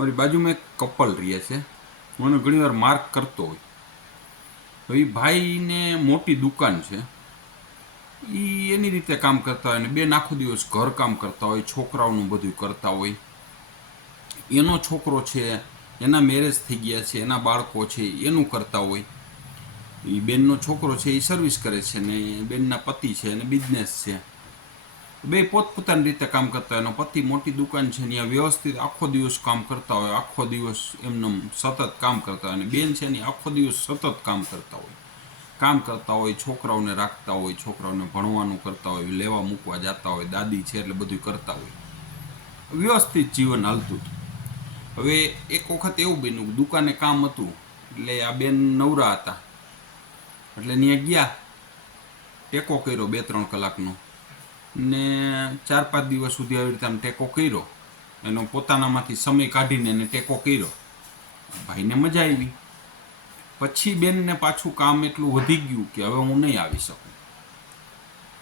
મારી બાજુમાં એક કપલ રહે છે. મને ઘણીવાર માર્ક કરતો હોય. તો એ ભાઈને મોટી દુકાન છે. એ એની રીતે કામ કરતા હોય ને બેન આખો દિવસ ઘર કામ કરતા હોય, છોકરાઓનું બધું કરતા હોય. એનો છોકરો છે, એના મેરેજ થઈ ગયા છે, એના બાળકો છે, એનું કરતા હોય. એ બેનનો છોકરો છે એ સર્વિસ કરે છે ને બેનના પતિ છે અને બિઝનેસ છે. બે પોતપોતાની રીતે કામ કરતા હોય. એનો પતિ મોટી દુકાન છે ત્યાં વ્યવસ્થિત આખો દિવસ કામ કરતા હોય, આખો દિવસ એમને સતત કામ કરતા હોય. અને બેન છે ને આખો દિવસ સતત કામ કરતા હોય. છોકરાઓને રાખતા હોય, છોકરાઓને ભણવાનું કરતા હોય, લેવા મૂકવા જતા હોય, દાદી છે એટલે બધું કરતા હોય. વ્યવસ્થિત જીવન હાલતું હતું. હવે એક વખત એવું બન્યું, દુકાને કામ હતું એટલે આ બેન નવરા હતા એટલે ત્યાં ગયા, ટેકો કર્યો 2-3 કલાકનો ને 4-5 દિવસ સુધી આવી રીતે આમ ટેકો કર્યો. એનો પોતાનામાંથી સમય કાઢીને એને ટેકો કર્યો. ભાઈને મજા આવી. પછી બેનને પાછું કામ એટલું વધી ગયું કે હવે હું નહીં આવી શકું.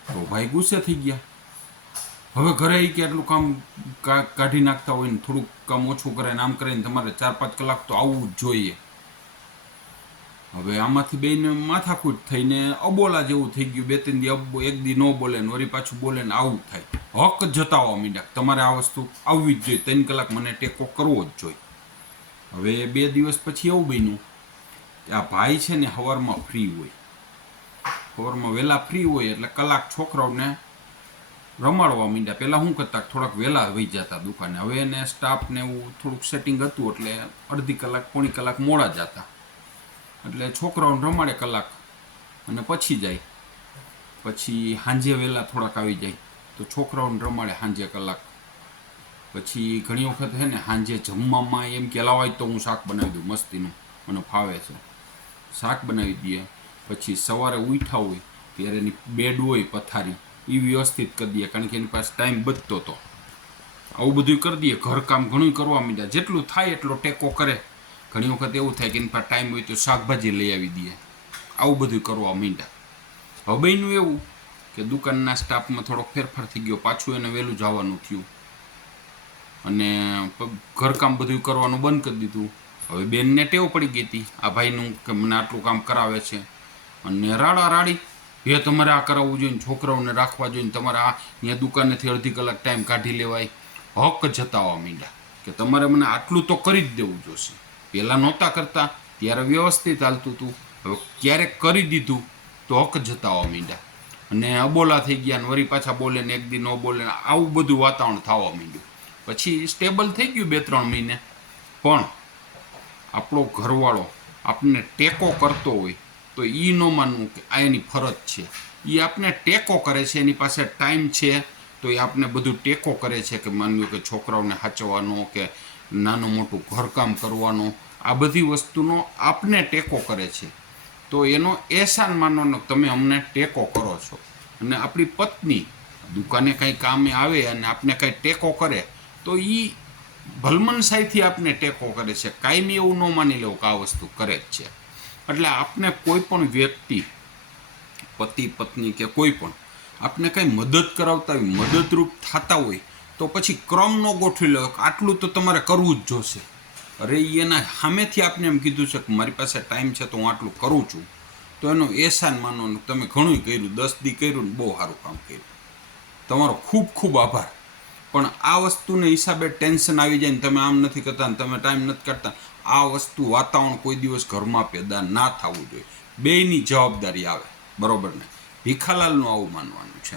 તો ભાઈ ગુસ્સે થઈ ગયા. હવે ઘરે કે એટલું કામ કાઢી નાખતા હોય ને થોડુંક કામ ઓછું કરે ને આમ કરે ને તમારે 4-5 કલાક તો આવવું જ જોઈએ. હવે આમાંથી બેને માથાકૂટ થઈને અબોલા જેવું થઈ ગયું. 2-3 દી એક દી ન બોલે ને વળી પાછું બોલે ને આવું થાય. હક જતાવવા માંડ્યા, તમારે આ વસ્તુ આવવી જ જોઈએ, 3 કલાક મને ટેકો કરવો જ જોઈએ. હવે 2 દિવસ પછી એવું બન્યું કે આ ભાઈ છે ને સવારમાં ફ્રી હોય, સવારમાં વહેલા ફ્રી હોય એટલે કલાક છોકરાઓને રમાડવા માંડ્યા. પહેલાં શું કરતા, થોડાક વહેલા વહી જતા દુકાને. હવે એને સ્ટાફને એવું થોડુંક સેટિંગ હતું એટલે અડધી કલાક 1/4 કલાક મોડા જતા. એટલે છોકરાઓને રમાડે કલાક અને પછી જાય. પછી સાંજે વહેલા થોડાક આવી જાય તો છોકરાઓને રમાડે સાંજે કલાક. પછી ઘણી વખત છે ને સાંજે જમવામાં એમ કે લાવાય તો હું શાક બનાવી દઉં, મસ્તીનું મને ફાવે છે, શાક બનાવી દઈએ. પછી સવારે ઉઠ્યા હોય ત્યારે એની બેડ હોય પથારી એ વ્યવસ્થિત કરી દઈએ, કારણ કે એની પાસે ટાઈમ બચતો હતો. આવું બધું કરી દઈએ. ઘરકામ ઘણું કરવા માંડ્યા, જેટલું થાય એટલો ટેકો કરે. ઘણી વખત એવું થાય કે એની પાસે ટાઈમ હોય તો શાકભાજી લઈ આવી દઈએ. આવું બધું કરવા માંડ્યા. હવે બન્યું એવું કે દુકાનના સ્ટાફમાં થોડોક ફેરફાર થઈ ગયો. પાછું એને વહેલું જવાનું થયું અને ઘરકામ બધું કરવાનું બંધ કરી દીધું. હવે બેનને ટેવ પડી ગઈ હતી આ ભાઈનું કે મને આટલું કામ કરાવે છે અને રાડા રાડી, એ તમારે આ કરાવવું જોઈએ, છોકરાઓને રાખવા જોઈએ, તમારે આ અહીંયા દુકાનેથી અડધી કલાક ટાઈમ કાઢી લેવાય. હક જતાવવા માંડ્યા કે તમારે મને આટલું તો કરી જ દેવું જોશે. પહેલાં નહોતા કરતા ત્યારે વ્યવસ્થિત હાલતું હતું, હવે ક્યારેક કરી દીધું તો હક જતાવવા માંડ્યા અને અબોલા થઈ ગયા ને વળી પાછા બોલે ને એક દી ન બોલે ને આવું બધું વાતાવરણ થવા માંડ્યું. પછી સ્ટેબલ થઈ ગયું 2-3 મહિને. પણ આપણો ઘરવાળો આપણને ટેકો કરતો હોય તો એ ન માનવું કે આ એની ફરજ છે. એ આપણે ટેકો કરે છે, એની પાસે ટાઈમ છે તો એ આપણે બધું ટેકો કરે છે કે માન્યું કે છોકરાઓને સાચવવાનો કે નાનું મોટું ઘરકામ કરવાનો, આ બધી વસ્તુનો આપને ટેકો કરે છે. તો એનો એહસાન માનવાનો તમે અમને ટેકો કરો છો. અને આપણી પત્ની દુકાને કંઈ કામે આવે અને આપણે કંઈ ટેકો કરે તો એ ભલમનસાઈથી આપને ટેકો કરે છે. કાયમી એવું ન માની લેવું કે આ વસ્તુ કરે જ છે. એટલે આપને કોઈ પણ વ્યક્તિ, પતિ પત્ની કે કોઈ પણ આપને કંઈ મદદ કરાવતા હોય, મદદરૂપ થતા હોય તો પછી ક્રમ ન ગોઠવી લો આટલું તો તમારે કરવું જ જોશે. અરે એના સામેથી આપને એમ કીધું છે કે મારી પાસે ટાઈમ છે તો હું આટલું કરું છું, તો એનો એહસાન માનવાનું તમે ઘણું કર્યું, 10 દી કર્યું ને બહુ સારું કામ કર્યું, તમારો ખૂબ ખૂબ આભાર. પણ આ વસ્તુને હિસાબે ટેન્શન આવી જાય ને તમે આમ નથી કરતા ને તમે ટાઈમ નથી કાઢતા, આ વસ્તુ વાતાવરણ કોઈ દિવસ ઘરમાં પેદા ના થવું જોઈએ. બેયની જવાબદારી આવે, બરોબર ને? ભીખાલાલનું આવું માનવાનું છે.